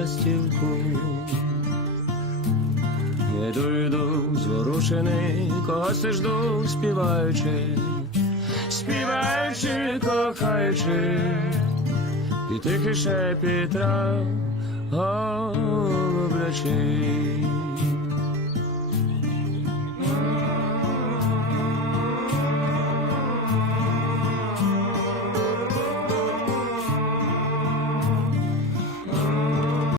ластівку, Їду, йду, зворушений, когось жду, співаючи, співаючи, кохаючи, і тихий шепіт трав, облачи.